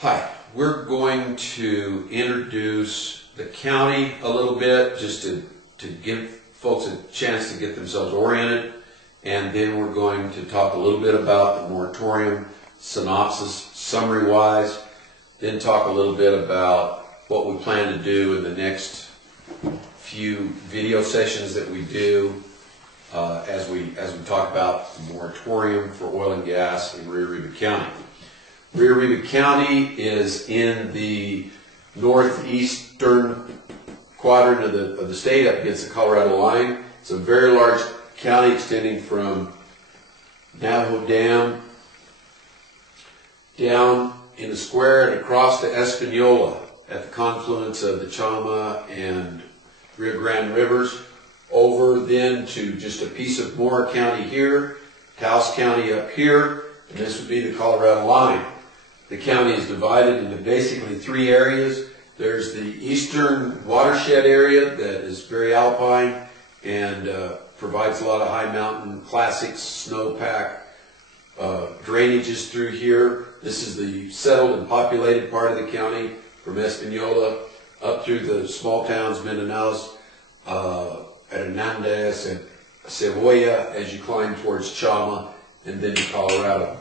Hi, we're going to introduce the county a little bit just to give folks a chance to get themselves oriented, and then we're going to talk a little bit about the moratorium synopsis, summary-wise, then talk a little bit about what we plan to do in the next few video sessions that we do as we talk about the moratorium for oil and gas in Rio Arriba County. Rio Arriba County is in the northeastern quadrant of the state up against the Colorado line. It's a very large county extending from Navajo Dam down in the square and across to Espanola at the confluence of the Chama and Rio Grande rivers, over then to just a piece of Moore County here, Taos County up here, and this would be the Colorado line. The county is divided into basically three areas. There's the eastern watershed area that is very alpine and provides a lot of high mountain classic snowpack drainages through here. This is the settled and populated part of the county from Espanola up through the small towns, Mendanaos, Hernandez, and Cebolla as you climb towards Chama and then to Colorado.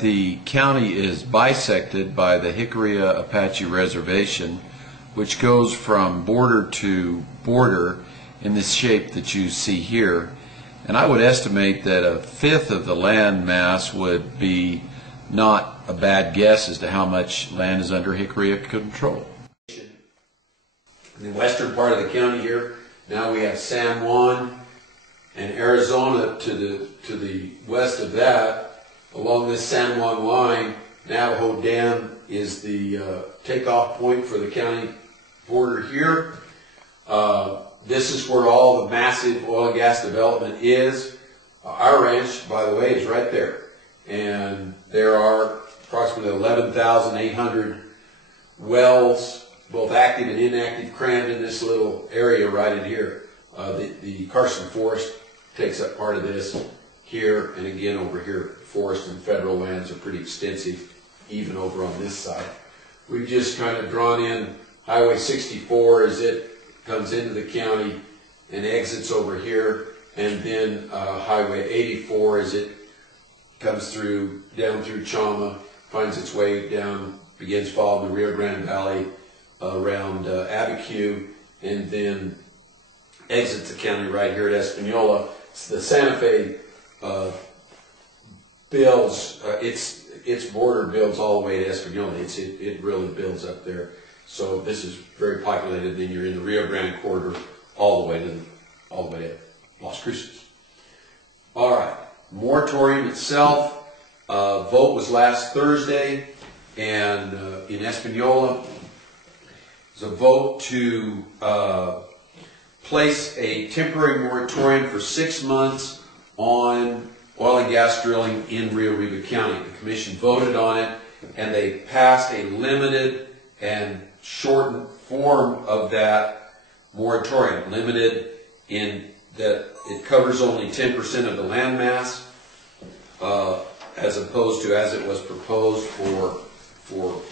The county is bisected by the Hickory Apache Reservation, which goes from border to border in this shape that you see here. And I would estimate that a fifth of the land mass would be not a bad guess as to how much land is under Hickory control. In the western part of the county here, now we have San Juan and Arizona to the west of that. Along this San Juan line, Navajo Dam is the takeoff point for the county border here. This is where all the massive oil and gas development is. Our ranch, by the way, is right there. And there are approximately 11,800 wells, both active and inactive, crammed in this little area right in here. The Carson Forest takes up part of this here, and again over here. Forest and federal lands are pretty extensive, even over on this side. We've just kind of drawn in Highway 64 as it comes into the county and exits over here, and then Highway 84 as it comes through, down through Chama, finds its way down, begins following the Rio Grande Valley around Abiquiu, and then exits the county right here at Espanola. It's the Santa Fe builds, its border builds all the way to Espanola. It really builds up there. So this is very populated. Then you're in the Rio Grande corridor all the way to Las Cruces. All right, moratorium itself. Vote was last Thursday, and in Espanola, it's a vote to place a temporary moratorium for 6 months on oil and gas drilling in Rio Arriba County. The commission voted on it, and they passed a limited and shortened form of that moratorium. Limited in that it covers only 10% of the land mass, as opposed to as it was proposed for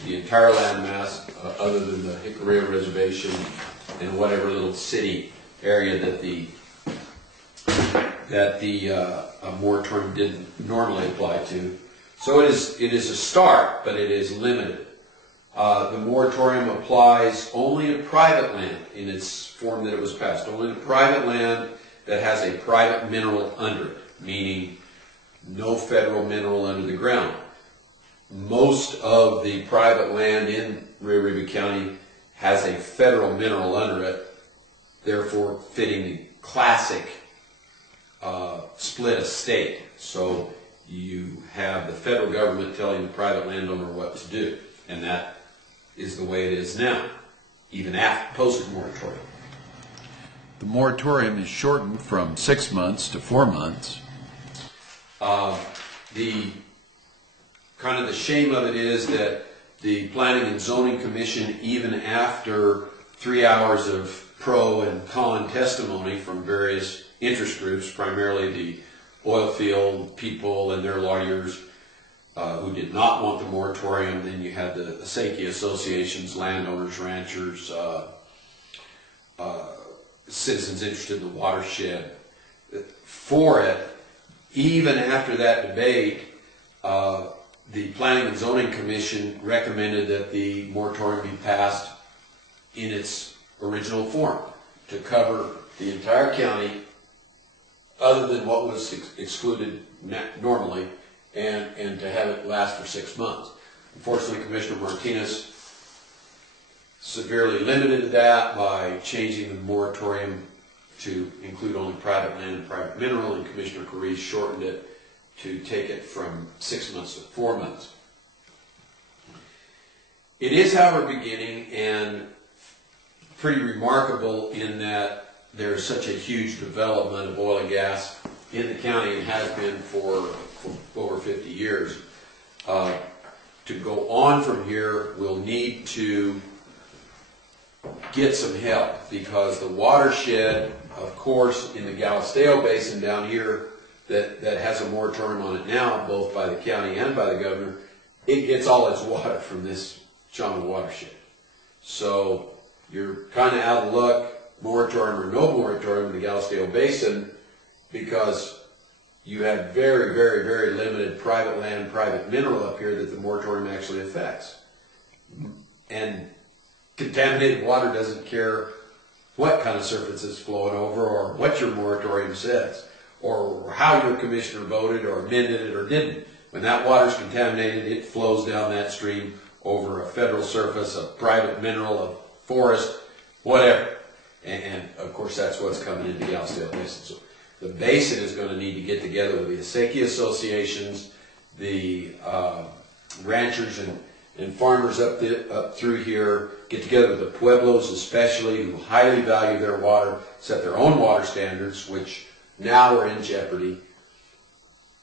the entire land mass, other than the Hickory Reservation and whatever little city area that the moratorium didn't normally apply to. So it is a start, but it is limited. The moratorium applies only to private land in its form that it was passed. Only to private land that has a private mineral under it, meaning no federal mineral under the ground. Most of the private land in Rio Arriba County has a federal mineral under it, therefore fitting the classic split estate. So you have the federal government telling the private landowner what to do, and that is the way it is now, even after post-moratorium. The moratorium is shortened from 6 months to 4 months. The shame of it is that the Planning and Zoning Commission, even after 3 hours of pro and con testimony from various interest groups, primarily the oil field people and their lawyers, who did not want the moratorium. Then you had the Acequia associations, landowners, ranchers, citizens interested in the watershed for it. Even after that debate, the Planning and Zoning Commission recommended that the moratorium be passed in its original form to cover the entire county other than what was excluded normally, and to have it last for 6 months. Unfortunately, Commissioner Martinez severely limited that by changing the moratorium to include only private land and private mineral, and Commissioner Carice shortened it to take it from 6 months to 4 months. It is, however, beginning and pretty remarkable in that there is such a huge development of oil and gas in the county, and has been for over 50 years. To go on from here, we'll need to get some help, because the watershed, of course, in the Galisteo Basin down here that has a moratorium on it now, both by the county and by the governor, it gets all its water from this Chama watershed. So you're kind of out of luck, moratorium or no moratorium in the Galisteo Basin, because you have very, very, very limited private land, private mineral up here that the moratorium actually affects. And contaminated water doesn't care what kind of surface it's flowing over, or what your moratorium says, or how your commissioner voted or amended it or didn't. When that water is contaminated, it flows down that stream over a federal surface, a private mineral, a forest, whatever. And of course, that's what's coming into the Galisteo Basin. So the basin is going to need to get together with the Acequia associations, the ranchers and farmers up through here, get together with the pueblos especially, who highly value their water, set their own water standards, which now are in jeopardy.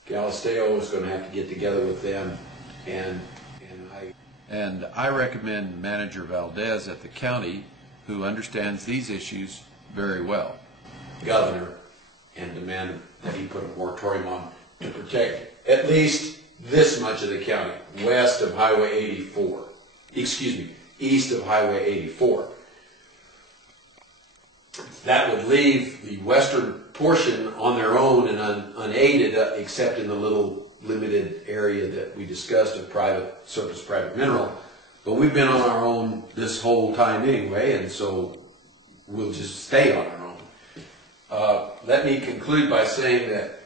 Galisteo is going to have to get together with them, and I recommend Manager Valdez at the county, who understands these issues very well, Governor, and demand that he put a moratorium on to protect at least this much of the county, west of Highway 84. Excuse me, east of Highway 84. That would leave the western portion on their own and unaided, except in the little limited area that we discussed of private surface, private mineral. But we've been on our own this whole time anyway, and so we'll just stay on our own. Let me conclude by saying that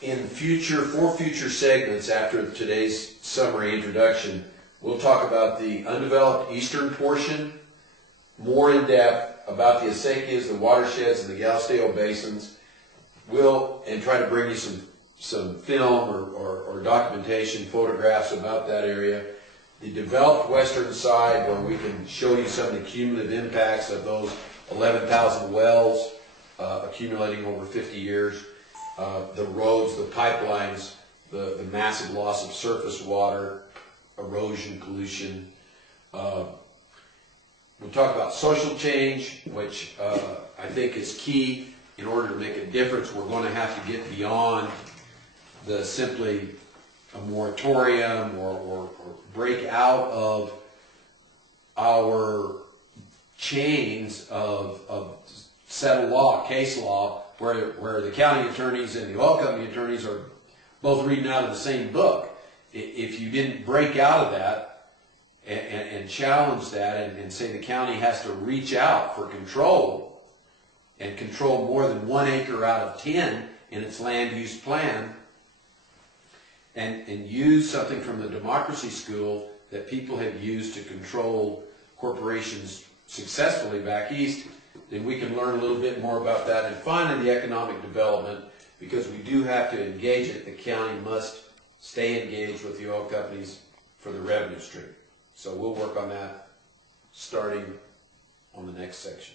for future segments after today's summary introduction, we'll talk about the undeveloped eastern portion, more in depth about the Acequias, the watersheds, and the Galisteo basins. And try to bring you some film or documentation, photographs about that area. The developed western side, where we can show you some of the cumulative impacts of those 11,000 wells accumulating over 50 years. The roads, the pipelines, the massive loss of surface water, erosion, pollution. We'll talk about social change, which I think is key. In order to make a difference, we're going to have to get beyond the simply a moratorium or break out of our chains of settled law, case law, where the county attorneys and the oil company attorneys are both reading out of the same book. If you didn't break out of that and challenge that and say the county has to reach out for control and control more than 1 acre out of 10 in its land use plan, and use something from the democracy school that people have used to control corporations successfully back east, then we can learn a little bit more about that. And finally, the economic development, because we do have to engage it. The county must stay engaged with the oil companies for the revenue stream. So we'll work on that starting on the next section.